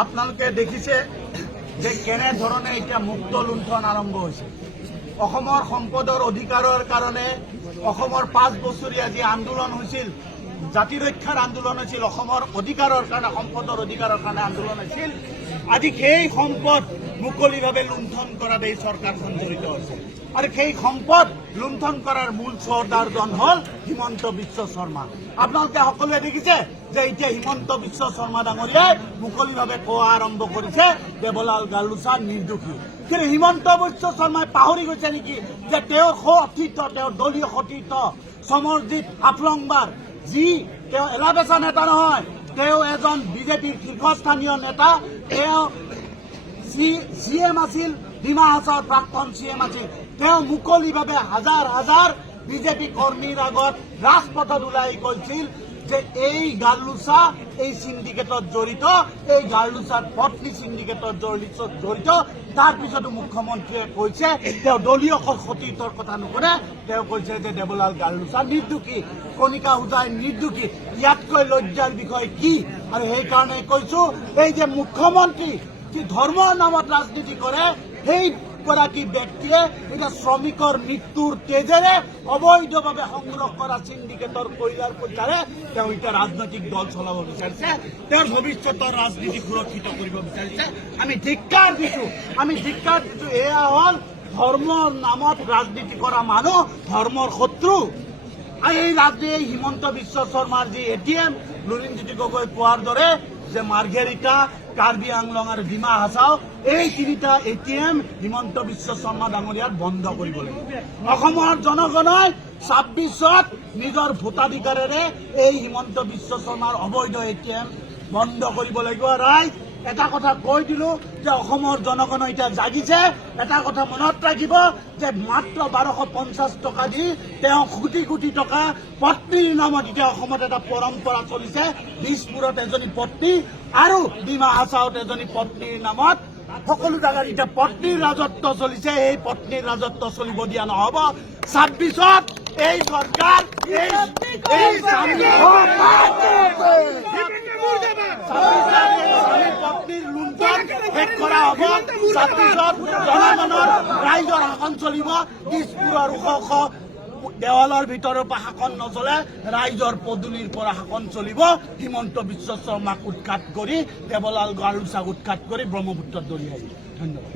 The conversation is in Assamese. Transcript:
আপোনালোকে দেখিছে যে কেনে ধৰণে এতিয়া মুক্ত লুণ্ঠন আৰম্ভ হৈছে। অসমৰ সম্পদৰ অধিকাৰৰ কাৰণে অসমৰ 5 বছৰীয়া যি আন্দোলন হৈছিল, জাতি ৰক্ষাৰ আন্দোলন হৈছিল, অসমৰ অধিকাৰৰ কাৰণে, সম্পদৰ অধিকাৰৰ কাৰণে আন্দোলন হৈছিল, আজি সেই সম্পদ মুকলিভাৱে লুণ্ঠন কৰাত এই চৰকাৰখন জড়িত হৈছে। আৰু সেই সম্পদ লুণ্ঠন কৰাৰ মূল চৰ্দাৰজন হ'ল হিমন্ত বিশ্ব শৰ্মা। আপোনালোকে সকলোৱে দেখিছে যে এতিয়া হিমন্ত বিশ্ব শৰ্মা ডাঙৰীয়াই মুকলিভাৱে কোৱা আৰম্ভ কৰিছে দেৱলাল গালোচা নিৰ্দোষী। কিন্তু হিমন্ত বিশ্ব শৰ্মাই পাহৰি গৈছে নেকি যে তেওঁৰ সতীৰ্থ, তেওঁৰ দলীয় সতীৰ্থ সমৰজিৎ হাফলংবাৰ, যি তেওঁ এলাবেচা নেতা নহয়, তেওঁ এজন বিজেপিৰ শীৰ্ষস্থানীয় নেতা। তেওঁ CM আছিল, ডিমা হাছাওৰ প্ৰাক্তন CM আছিল। তেওঁ মুকলিভাৱে হাজাৰ হাজাৰ বিজেপি কৰ্মীৰ আগত ৰাজপথত ওলাই কৈছিল যে এই গাৰ্লুচা এই সিন্ডিকেটত জড়িত, এই গাৰ্লুচাৰ পত্নী সিন্ডিকেটত জড়িত। তাৰ পিছতো মুখ্যমন্ত্ৰীয়ে কৈছে তেওঁ দলীয় সতীৰ্থৰ কথা নুশুনে, তেওঁ কৈছে যে দেৱলাল গাৰ্লুচা নিৰ্দোষী, কণিকা উজাই নিৰ্দোষী। ইয়াতকৈ লজ্জাৰ বিষয় কি? আৰু সেইকাৰণে কৈছো, এই যে মুখ্যমন্ত্ৰী যি ধৰ্মৰ নামত ৰাজনীতি কৰে, সেই গৰাকী ব্যক্তিয়ে এটা শ্ৰমিকৰ মৃত্যুৰ তেজেৰে অবৈধভাৱে সংগ্ৰহ কৰা সিন্ডিকেটৰ কয়লাৰ পইচাৰে তেওঁ এতিয়া ৰাজনৈতিক দল চলাব বিচাৰিছে, তেওঁৰ ভৱিষ্যতৰ ৰাজনীতি সুৰক্ষিত কৰিব বিচাৰিছে। আমি ধিক্কাৰ দিছো। এয়া হ'ল ধৰ্মৰ নামত ৰাজনীতি কৰা মানুহ, ধৰ্মৰ শত্ৰু। আৰু এই ৰাজনীতি হিমন্ত বিশ্ব শৰ্মাৰ যি ATM, লুৰিণজ্যোতি গগৈ কোৱাৰ দৰে যে মাৰ্ঘেৰিটা, কাৰ্বি আংলং আৰু ডিমা হাছাও, এই 3টা ATM হিমন্ত বিশ্ব শৰ্মা ডাঙৰীয়াক বন্ধ কৰিব লাগিব। অসমৰ জনগণই 26ত নিজৰ ভোটাধিকাৰেৰে এই হিমন্ত বিশ্ব শৰ্মাৰ অবৈধ ATM বন্ধ কৰিব লাগিব। ৰাইজ, এটা কথা কৈ দিলো যে অসমৰ জনগণ এতিয়া জাগিছে। এটা কথা মনত ৰাখিব যে মাত্ৰ 1250 টকা দি তেওঁ কোটি কোটি টকা পত্নীৰ নামত, এতিয়া অসমত এটা পৰম্পৰা চলিছে, দিছপুৰত এজনী পত্নী আৰু ডিমা হাছাওত এজনী পত্নীৰ নামত সকলো জাগাত এতিয়া পত্নীৰ ৰাজত্ব চলিছে। এই পত্নীৰ ৰাজত্ব চলিব দিয়া নহ'ব। 26ত এই চৰকাৰ পত্নীৰ লুণ্ঠন শেষ কৰা হ'ব। 26ত জনগণৰ ৰাইজৰ শাসন চলিব। দিছপুৰৰ ওখ দেৱালৰ ভিতৰৰ পৰা শাসন নচলে, ৰাইজৰ পদূলিৰ পৰা শাসন চলিব। হিমন্ত বিশ্ব শৰ্মাক উৎখাত কৰি, দেৱলাল গালোচাক উৎখাত কৰি ব্ৰহ্মপুত্ৰত দলিয়াই। ধন্যবাদ।